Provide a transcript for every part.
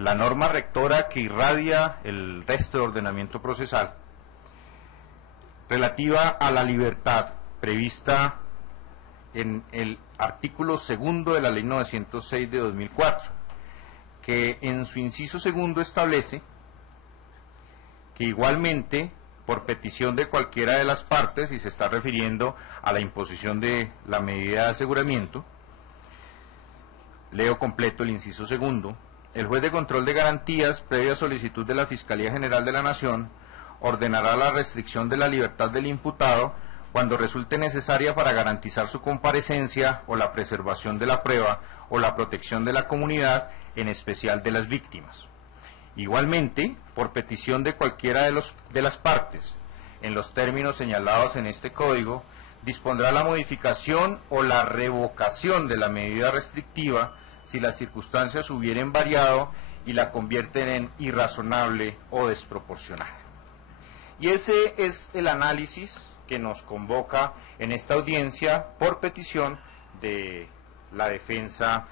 la norma rectora que irradia el resto de ordenamiento procesal, relativa a la libertad prevista en el artículo segundo de la Ley 906 de 2004, que en su inciso segundo establece que igualmente, por petición de cualquiera de las partes, y se está refiriendo a la imposición de la medida de aseguramiento, leo completo el inciso segundo, el juez de control de garantías, previa solicitud de la Fiscalía General de la Nación, ordenará la restricción de la libertad del imputado cuando resulte necesaria para garantizar su comparecencia o la preservación de la prueba o la protección de la comunidad, en especial de las víctimas. Igualmente, por petición de cualquiera de las partes, en los términos señalados en este código, dispondrá la modificación o la revocación de la medida restrictiva si las circunstancias hubieren variado y la convierten en irrazonable o desproporcionada. Y ese es el análisis que nos convoca en esta audiencia por petición de la defensa,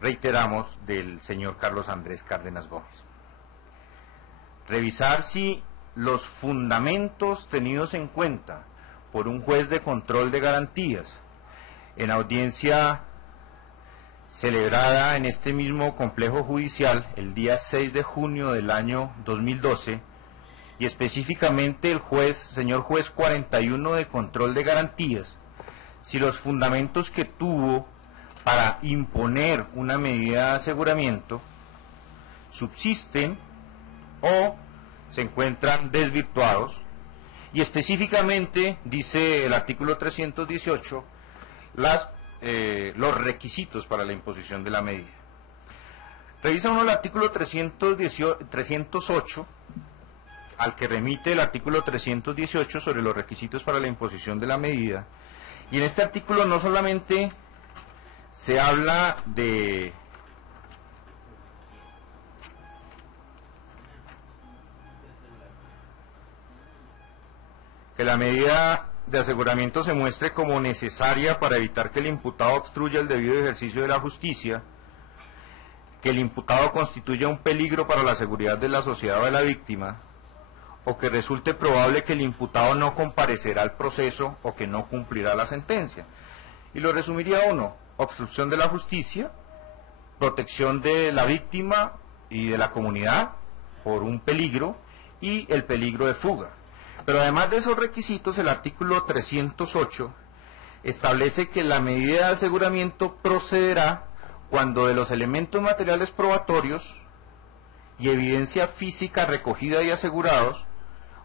reiteramos, del señor Carlos Andrés Cárdenas Gómez. Revisar si los fundamentos tenidos en cuenta por un juez de control de garantías en audiencia celebrada en este mismo complejo judicial el día 6 de junio del año 2012, y específicamente el señor juez 41 de control de garantías, si los fundamentos que tuvo para imponer una medida de aseguramiento subsisten o se encuentran desvirtuados, y específicamente dice el artículo 318 los requisitos para la imposición de la medida. Revisa uno el artículo 308, al que remite el artículo 318 sobre los requisitos para la imposición de la medida, y en este artículo no solamente se habla de que la medida de aseguramiento se muestre como necesaria para evitar que el imputado obstruya el debido ejercicio de la justicia, que el imputado constituya un peligro para la seguridad de la sociedad o de la víctima, o que resulte probable que el imputado no comparecerá al proceso o que no cumplirá la sentencia. Y lo resumiría uno: obstrucción de la justicia, protección de la víctima y de la comunidad por un peligro, y el peligro de fuga. Pero además de esos requisitos, el artículo 308 establece que la medida de aseguramiento procederá cuando de los elementos materiales probatorios y evidencia física recogida y asegurados,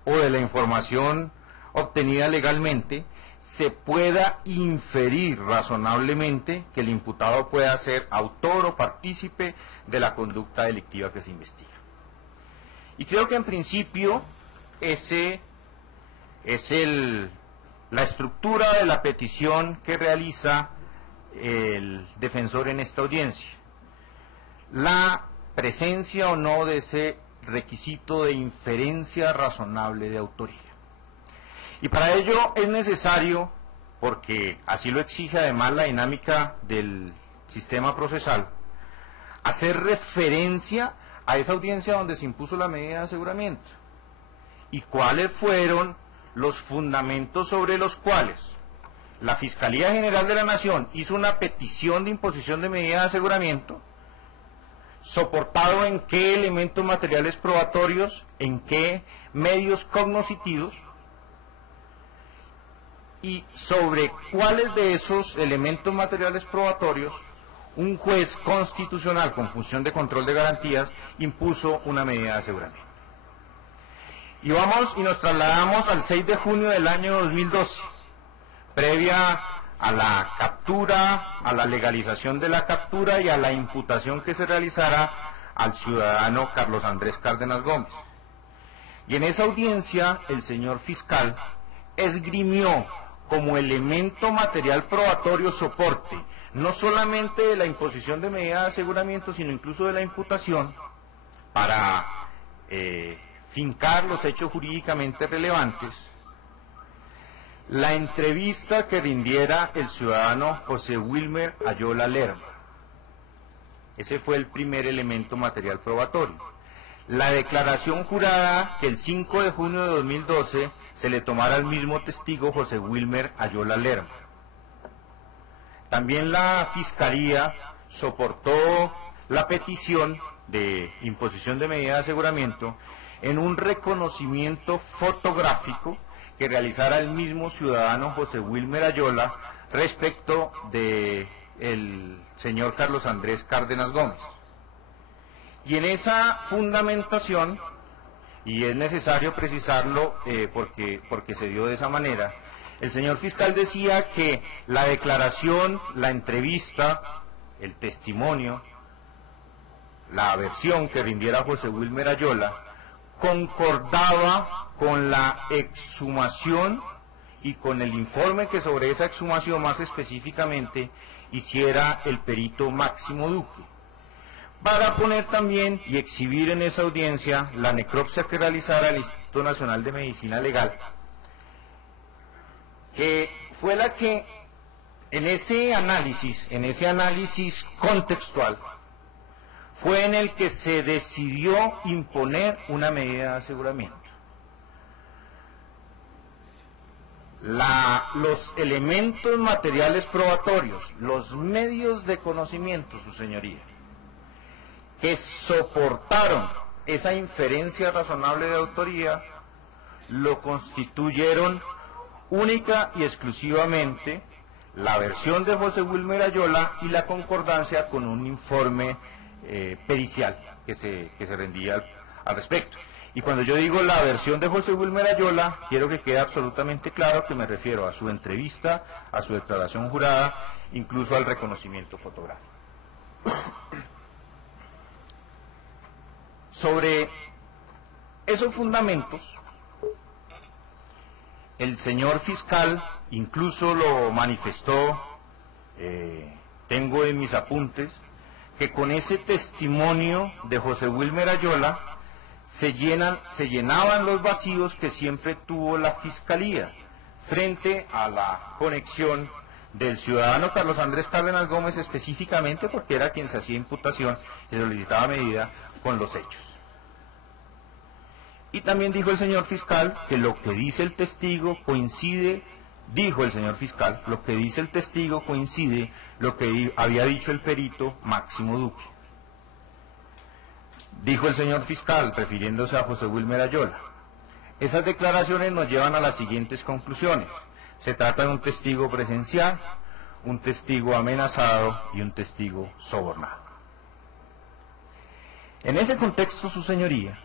o de la información obtenida legalmente, se pueda inferir razonablemente que el imputado pueda ser autor o partícipe de la conducta delictiva que se investiga. Y creo que en principio ese es la estructura de la petición que realiza el defensor en esta audiencia: la presencia o no de ese requisito de inferencia razonable de autoría. Y para ello es necesario, porque así lo exige además la dinámica del sistema procesal, hacer referencia a esa audiencia donde se impuso la medida de aseguramiento y cuáles fueron los fundamentos sobre los cuales la Fiscalía General de la Nación hizo una petición de imposición de medida de aseguramiento, soportado en qué elementos materiales probatorios, en qué medios cognoscitivos, y sobre cuáles de esos elementos materiales probatorios un juez constitucional con función de control de garantías impuso una medida de aseguramiento. Y vamos y nos trasladamos al 6 de junio del año 2012, previa a la captura, a la legalización de la captura y a la imputación que se realizara al ciudadano Carlos Andrés Cárdenas Gómez. Y en esa audiencia el señor fiscal esgrimió como elemento material probatorio soporte, no solamente de la imposición de medida de aseguramiento, sino incluso de la imputación, para fincar los hechos jurídicamente relevantes, la entrevista que rindiera el ciudadano José Wilmer Ayola Lerma, Ese fue el primer elemento material probatorio. La declaración jurada que el 5 de junio de 2012 se le tomara al mismo testigo José Wilmer Ayola Lerma. También la Fiscalía soportó la petición de imposición de medida de aseguramiento en un reconocimiento fotográfico que realizara el mismo ciudadano José Wilmer Ayola respecto de el señor Carlos Andrés Cárdenas Gómez. Y en esa fundamentación, y es necesario precisarlo porque se dio de esa manera, el señor fiscal decía que la declaración, la entrevista, el testimonio, la versión que rindiera José Wilmer Ayola concordaba con la exhumación y con el informe que sobre esa exhumación más específicamente hiciera el perito Máximo Duque, para poner también y exhibir en esa audiencia la necropsia que realizara el Instituto Nacional de Medicina Legal, que fue la que en ese análisis contextual, fue en el que se decidió imponer una medida de aseguramiento. Los elementos materiales probatorios, los medios de conocimiento, su señoría, que soportaron esa inferencia razonable de autoría, lo constituyeron única y exclusivamente la versión de José Wilmer Ayola y la concordancia con un informe pericial que se rendía al respecto. Y cuando yo digo la versión de José Wilmer Ayola, quiero que quede absolutamente claro que me refiero a su entrevista, a su declaración jurada, incluso al reconocimiento fotográfico. Sobre esos fundamentos, el señor fiscal incluso lo manifestó, tengo en mis apuntes, que con ese testimonio de José Wilmer Ayola se llenaban los vacíos que siempre tuvo la Fiscalía frente a la conexión del ciudadano Carlos Andrés Cárdenas Gómez, específicamente porque era quien se hacía imputación y solicitaba medida con los hechos. Y también dijo el señor fiscal que lo que dice el testigo coincide, dijo el señor fiscal, lo que dice el testigo coincide lo que había dicho el perito Máximo Duque. Dijo el señor fiscal, refiriéndose a José Wilmer Ayola, esas declaraciones nos llevan a las siguientes conclusiones. Se trata de un testigo presencial, un testigo amenazado y un testigo sobornado. En ese contexto, su señoría,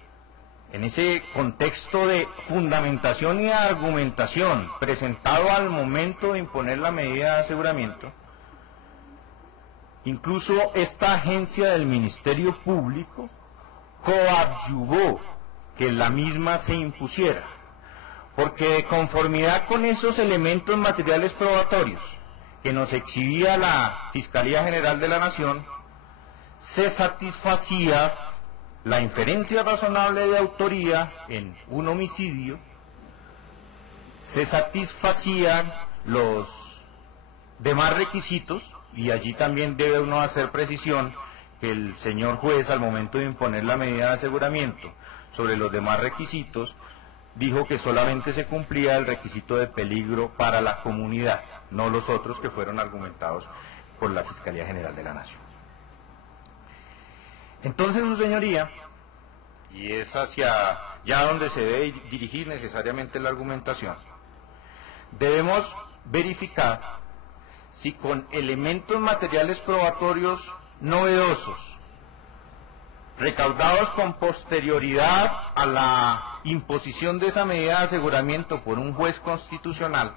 en ese contexto de fundamentación y argumentación presentado al momento de imponer la medida de aseguramiento, incluso esta agencia del Ministerio Público coadyuvó que la misma se impusiera, porque de conformidad con esos elementos materiales probatorios que nos exhibía la Fiscalía General de la Nación, se satisfacía la inferencia razonable de autoría en un homicidio, se satisfacían los demás requisitos, y allí también debe uno hacer precisión que el señor juez, al momento de imponer la medida de aseguramiento sobre los demás requisitos, dijo que solamente se cumplía el requisito de peligro para la comunidad, no los otros que fueron argumentados por la Fiscalía General de la Nación. Entonces, su señoría, y es hacia ya donde se debe dirigir necesariamente la argumentación, debemos verificar si con elementos materiales probatorios novedosos, recaudados con posterioridad a la imposición de esa medida de aseguramiento por un juez constitucional,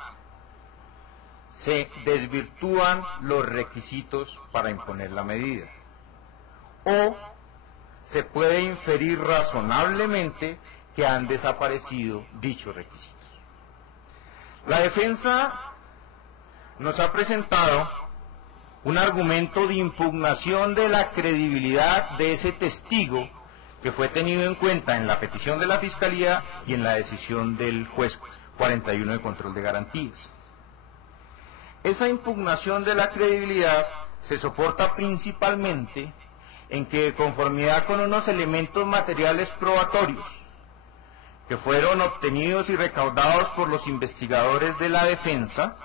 se desvirtúan los requisitos para imponer la medida, o se puede inferir razonablemente que han desaparecido dichos requisitos. La defensa nos ha presentado un argumento de impugnación de la credibilidad de ese testigo que fue tenido en cuenta en la petición de la Fiscalía y en la decisión del juez 41 de control de garantías. Esa impugnación de la credibilidad se soporta principalmente en que, de conformidad con unos elementos materiales probatorios que fueron obtenidos y recaudados por los investigadores de la defensa,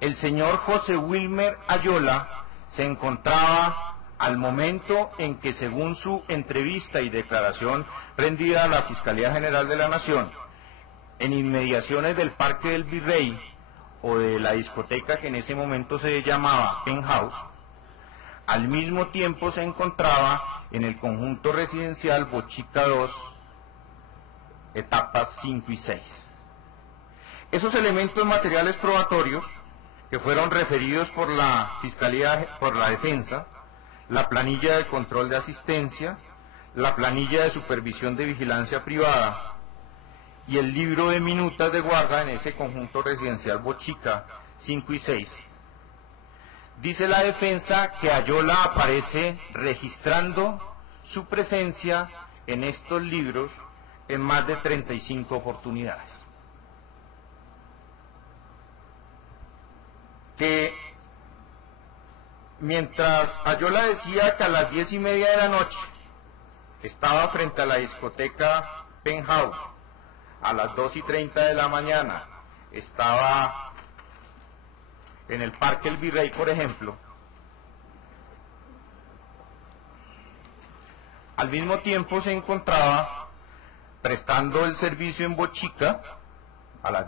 el señor José Wilmer Ayola se encontraba al momento en que, según su entrevista y declaración rendida a la Fiscalía General de la Nación, en inmediaciones del Parque del Virrey o de la discoteca que en ese momento se llamaba Penthouse, al mismo tiempo se encontraba en el conjunto residencial Bochica 2, etapas 5 y 6. Esos elementos materiales probatorios que fueron referidos por la Fiscalía, por la Defensa, la planilla de control de asistencia, la planilla de supervisión de vigilancia privada y el libro de minutas de guarda en ese conjunto residencial Bochica 5 y 6. Dice la defensa que Ayola aparece registrando su presencia en estos libros en más de 35 oportunidades. Que mientras Ayola decía que a las 10:30 de la noche estaba frente a la discoteca Penthouse, a las 2:30 de la mañana estaba en el Parque El Virrey, por ejemplo, al mismo tiempo se encontraba prestando el servicio en Bochica a las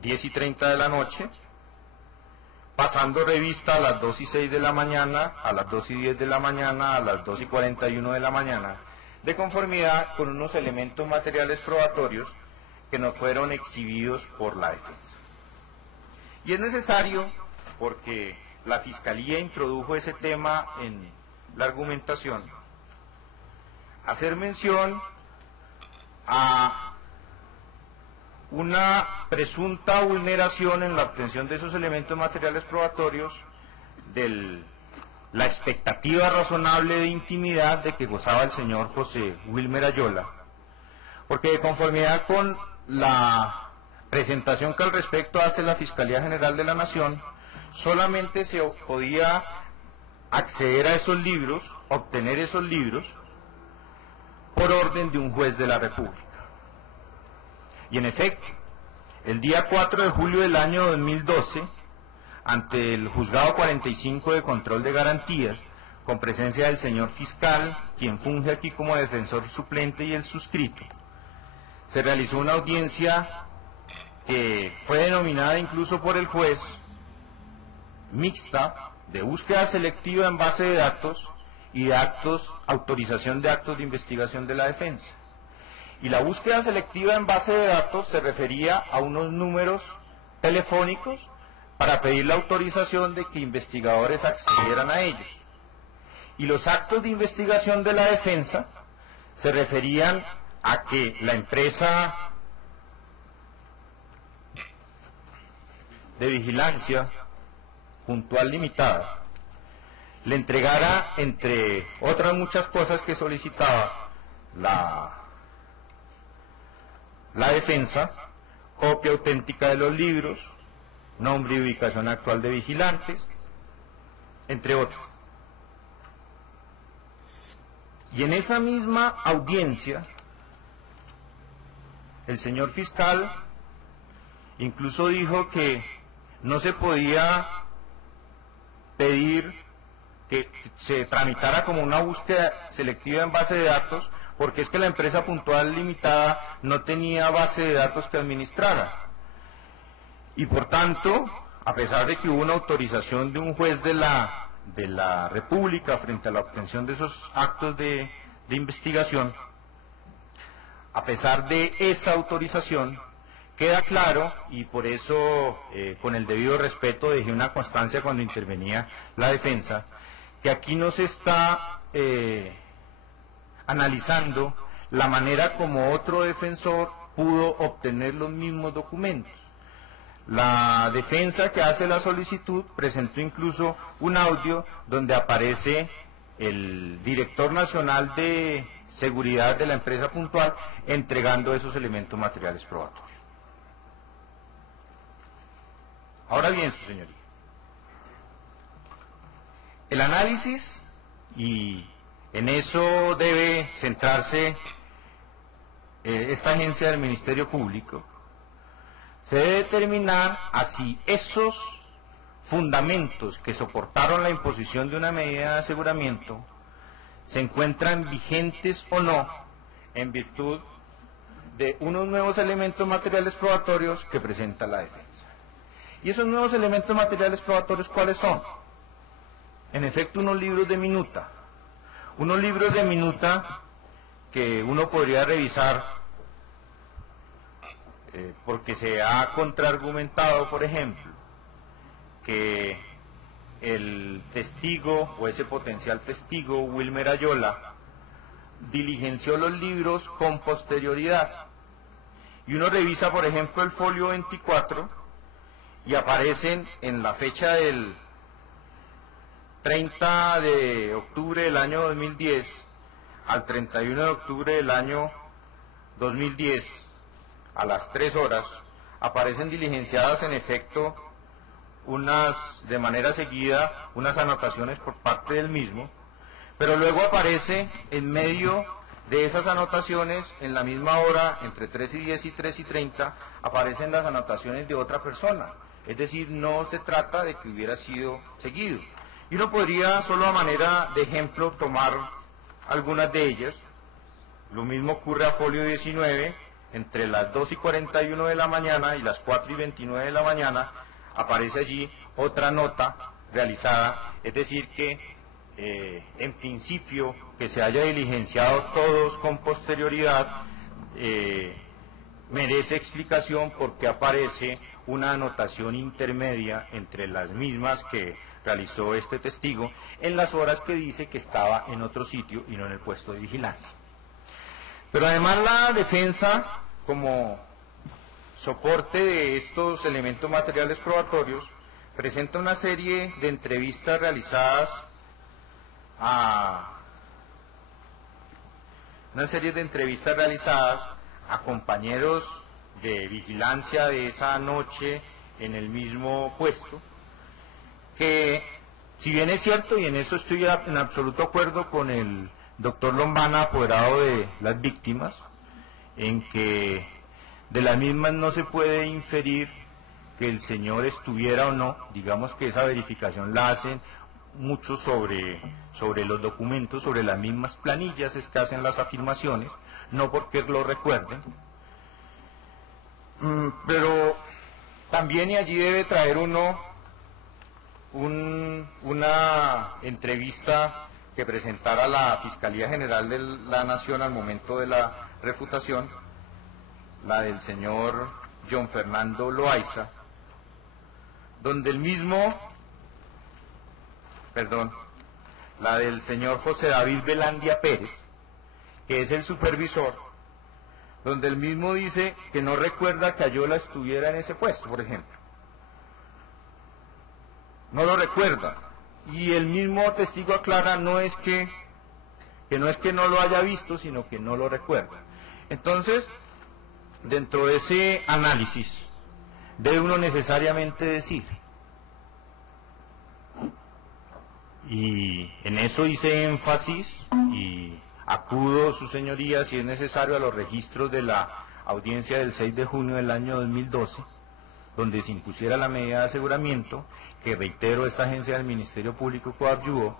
10:30 de la noche, pasando revista a las 2:06 de la mañana, a las 2:10 de la mañana, a las 2:41 de la mañana, de conformidad con unos elementos materiales probatorios que nos fueron exhibidos por la defensa. Y es necesario, porque la Fiscalía introdujo ese tema en la argumentación, hacer mención a una presunta vulneración en la obtención de esos elementos materiales probatorios de la expectativa razonable de intimidad de que gozaba el señor José Wilmer Ayola, porque, de conformidad con la presentación que al respecto hace la Fiscalía General de la Nación, solamente se podía acceder a esos libros, obtener esos libros, por orden de un juez de la República. Y en efecto, el día 4 de julio del año 2012, ante el Juzgado 45 de Control de Garantías, con presencia del señor fiscal, quien funge aquí como defensor suplente y el suscrito, se realizó una audiencia que fue denominada incluso por el juez mixta, de búsqueda selectiva en base de datos y de autorización de actos de investigación de la defensa. Y la búsqueda selectiva en base de datos se refería a unos números telefónicos para pedir la autorización de que investigadores accedieran a ellos. Y los actos de investigación de la defensa se referían a que la empresa de vigilancia puntual limitada le entregara, entre otras muchas cosas que solicitaba la defensa, copia auténtica de los libros, nombre y ubicación actual de vigilantes, entre otros. Y en esa misma audiencia, el señor fiscal incluso dijo que no se podía pedir que se tramitara como una búsqueda selectiva en base de datos, porque es que la empresa puntual limitada no tenía base de datos que administrara. Y por tanto, a pesar de que hubo una autorización de un juez de la República frente a la obtención de esos actos de investigación, a pesar de esa autorización, queda claro, y por eso con el debido respeto dejé una constancia cuando intervenía la defensa, que aquí no se está analizando la manera como otro defensor pudo obtener los mismos documentos. La defensa que hace la solicitud presentó incluso un audio donde aparece el director nacional de seguridad de la empresa puntual entregando esos elementos materiales probatorios. Ahora bien, su señoría, el análisis y en eso debe centrarse esta agencia del Ministerio Público. Se debe determinar a si esos fundamentos que soportaron la imposición de una medida de aseguramiento se encuentran vigentes o no en virtud de unos nuevos elementos materiales probatorios que presenta la defensa. ¿Y esos nuevos elementos materiales probatorios cuáles son? En efecto, unos libros de minuta. Unos libros de minuta que uno podría revisar porque se ha contraargumentado, por ejemplo, que el testigo o ese potencial testigo, Wilmer Ayola, diligenció los libros con posterioridad. Y uno revisa, por ejemplo, el folio 24 y aparecen en la fecha del 30 de octubre del año 2010 al 31 de octubre del año 2010, a las 3 horas, aparecen diligenciadas en efecto de manera seguida, unas anotaciones por parte del mismo, pero luego aparece en medio de esas anotaciones, en la misma hora, entre 3:10 y 3:30, aparecen las anotaciones de otra persona. Es decir, no se trata de que hubiera sido seguido. Y uno podría, solo a manera de ejemplo, tomar algunas de ellas. Lo mismo ocurre a folio 19, entre las 2:41 de la mañana y las 4:29 de la mañana, aparece allí otra nota realizada, es decir que en principio que se haya diligenciado todos con posterioridad merece explicación porque aparece una anotación intermedia entre las mismas que realizó este testigo en las horas que dice que estaba en otro sitio y no en el puesto de vigilancia. Pero además la defensa, como soporte de estos elementos materiales probatorios, presenta una serie de entrevistas realizadas a compañeros de vigilancia de esa noche en el mismo puesto, que si bien es cierto, y en eso estoy en absoluto acuerdo con el doctor Lombana, apoderado de las víctimas, en que de las mismas no se puede inferir que el señor estuviera o no, digamos que esa verificación la hacen mucho sobre los documentos, sobre las mismas planillas es que hacen las afirmaciones, no porque lo recuerden, pero también y allí debe traer uno una entrevista que presentara la Fiscalía General de la Nación al momento de la refutación, la del señor John Fernando Loaiza, donde la del señor José David Velandia Pérez, que es el supervisor, donde el mismo dice que no recuerda que Ayola estuviera en ese puesto, por ejemplo. No lo recuerda. Y el mismo testigo aclara no es que no lo haya visto, sino que no lo recuerda. Entonces, dentro de ese análisis, debe uno necesariamente decir, y en eso hice énfasis, y acudo, su señoría, si es necesario, a los registros de la audiencia del 6 de junio del año 2012, donde se impusiera la medida de aseguramiento, que reitero, esta agencia del Ministerio Público coadyuvó,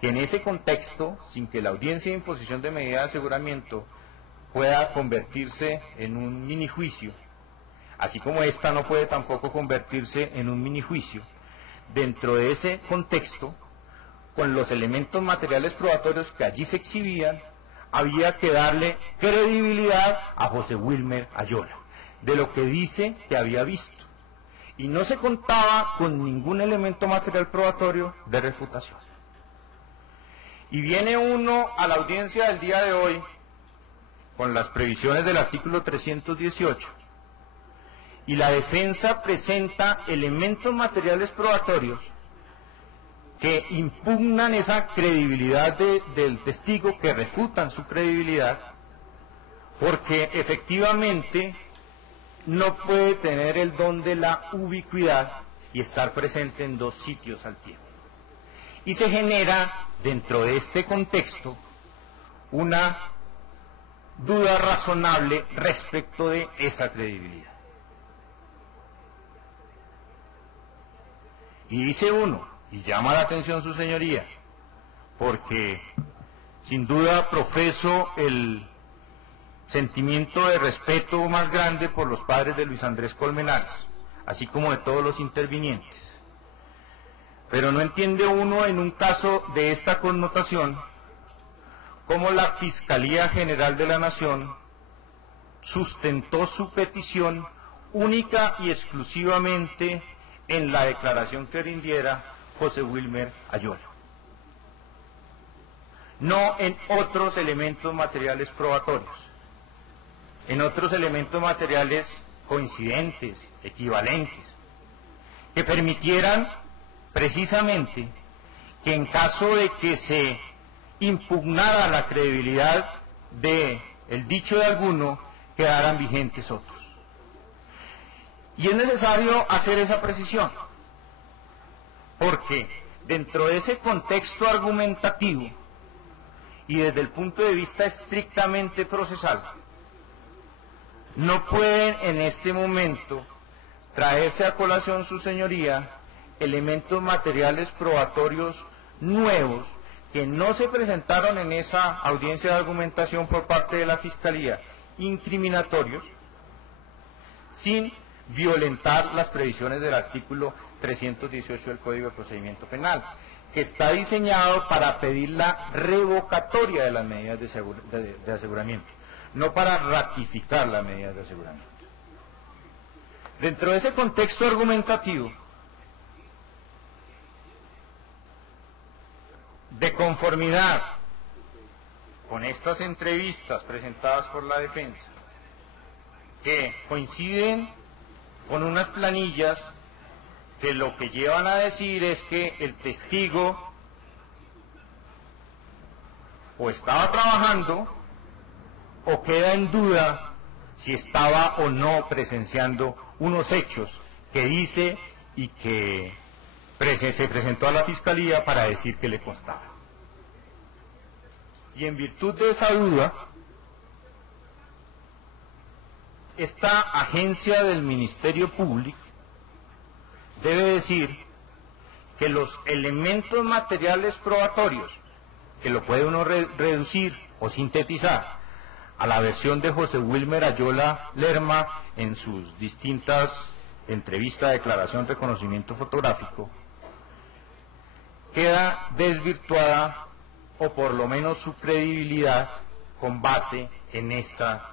que en ese contexto, sin que la audiencia de imposición de medida de aseguramiento pueda convertirse en un minijuicio, así como esta no puede tampoco convertirse en un minijuicio, dentro de ese contexto, con los elementos materiales probatorios que allí se exhibían, había que darle credibilidad a José Wilmer Ayola, de lo que dice que había visto. Y no se contaba con ningún elemento material probatorio de refutación. Y viene uno a la audiencia del día de hoy, con las previsiones del artículo 318, y la defensa presenta elementos materiales probatorios que impugnan esa credibilidad del testigo, que refutan su credibilidad, porque efectivamente no puede tener el don de la ubicuidad y estar presente en dos sitios al tiempo. Y se genera, dentro de este contexto, una duda razonable respecto de esa credibilidad. Y dice uno, y llama la atención su señoría, porque sin duda profeso el sentimiento de respeto más grande por los padres de Luis Andrés Colmenares, así como de todos los intervinientes. Pero no entiende uno en un caso de esta connotación cómo la Fiscalía General de la Nación sustentó su petición única y exclusivamente en la declaración que rindiera José Wilmer Ayola, no en otros elementos materiales probatorios, en otros elementos materiales coincidentes, equivalentes, que permitieran precisamente que en caso de que se impugnara la credibilidad del dicho de alguno, quedaran vigentes otros. Y es necesario hacer esa precisión, porque dentro de ese contexto argumentativo y desde el punto de vista estrictamente procesal, no pueden en este momento traerse a colación su señoría elementos materiales probatorios nuevos que no se presentaron en esa audiencia de argumentación por parte de la Fiscalía, incriminatorios, sin violentar las previsiones del artículo 318 del Código de Procedimiento Penal, que está diseñado para pedir la revocatoria de las medidas de aseguramiento, no para ratificar las medidas de aseguramiento. Dentro de ese contexto argumentativo, de conformidad con estas entrevistas presentadas por la defensa, que coinciden con unas planillas que lo que llevan a decir es que el testigo o estaba trabajando o queda en duda si estaba o no presenciando unos hechos que dice y que se presentó a la Fiscalía para decir que le constaba. Y en virtud de esa duda, esta agencia del Ministerio Público debe decir que los elementos materiales probatorios, que lo puede uno reducir o sintetizar a la versión de José Wilmer Ayola Lerma en sus distintas entrevistas, declaración, reconocimiento fotográfico, queda desvirtuada, o por lo menos su credibilidad, con base en esta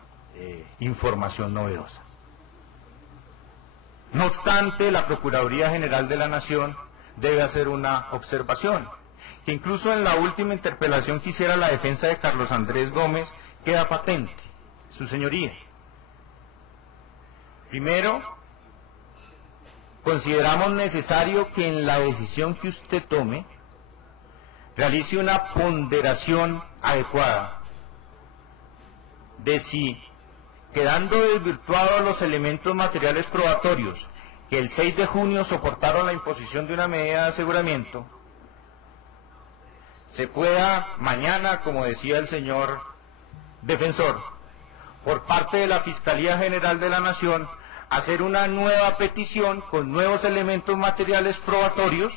información novedosa. No obstante, la Procuraduría General de la Nación debe hacer una observación, que incluso en la última interpelación que hiciera la defensa de Carlos Andrés Gómez queda patente, su señoría. Primero, consideramos necesario que en la decisión que usted tome realice una ponderación adecuada de si, quedando desvirtuados los elementos materiales probatorios que el 6 de junio soportaron la imposición de una medida de aseguramiento, se pueda mañana, como decía el señor defensor, por parte de la Fiscalía General de la Nación, hacer una nueva petición con nuevos elementos materiales probatorios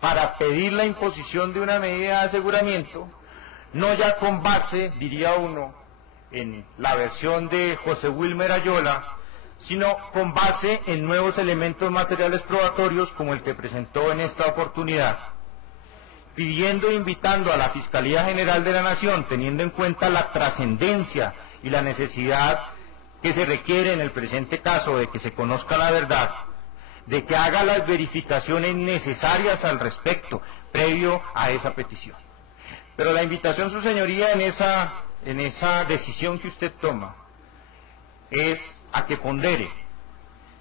para pedir la imposición de una medida de aseguramiento, no ya con base, diría uno, en la versión de José Wilmer Ayola, sino con base en nuevos elementos materiales probatorios como el que presentó en esta oportunidad, pidiendo e invitando a la Fiscalía General de la Nación, teniendo en cuenta la trascendencia y la necesidad que se requiere en el presente caso de que se conozca la verdad, de que haga las verificaciones necesarias al respecto, previo a esa petición. Pero la invitación, su señoría, en esa decisión que usted toma, es a que pondere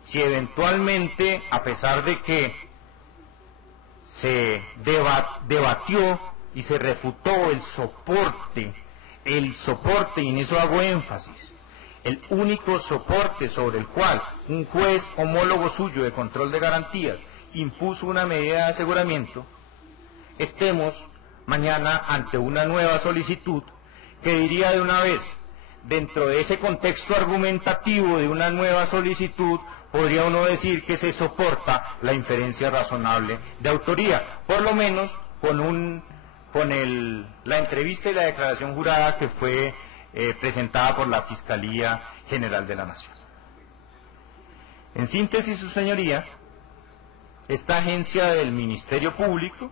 si eventualmente, a pesar de que se debatió y se refutó el soporte, y en eso hago énfasis, el único soporte sobre el cual un juez homólogo suyo de control de garantías impuso una medida de aseguramiento, estemos mañana ante una nueva solicitud que diría de una vez, dentro de ese contexto argumentativo de una nueva solicitud, podría uno decir que se soporta la inferencia razonable de autoría, por lo menos con la entrevista y la declaración jurada que fue presentada por la Fiscalía General de la Nación. En síntesis, su señoría, esta agencia del Ministerio Público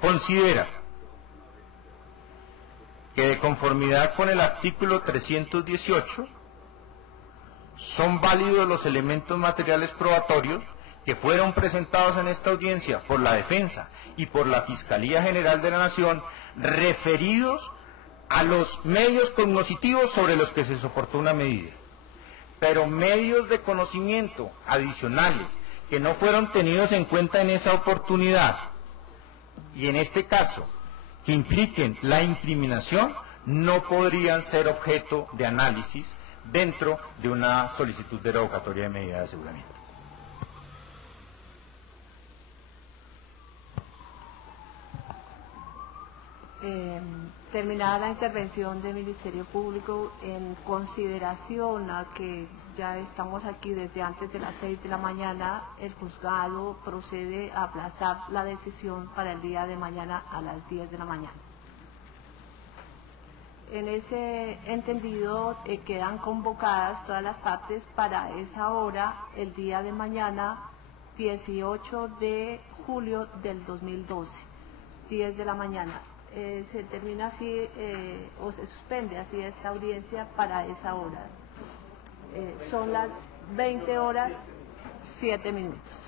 considera que de conformidad con el artículo 318 son válidos los elementos materiales probatorios que fueron presentados en esta audiencia por la defensa y por la Fiscalía General de la Nación, referidos a los medios cognoscitivos sobre los que se soportó una medida. Pero medios de conocimiento adicionales que no fueron tenidos en cuenta en esa oportunidad, y en este caso, que impliquen la incriminación, no podrían ser objeto de análisis dentro de una solicitud de revocatoria de medida de aseguramiento. Terminada la intervención del Ministerio Público, en consideración a que ya estamos aquí desde antes de las 6 de la mañana, el juzgado procede a aplazar la decisión para el día de mañana a las 10 de la mañana. En ese entendido, quedan convocadas todas las partes para esa hora, el día de mañana, 18 de julio del 2012, 10 de la mañana. Se termina así o se suspende así esta audiencia para esa hora. Son las 20 horas 7 minutos.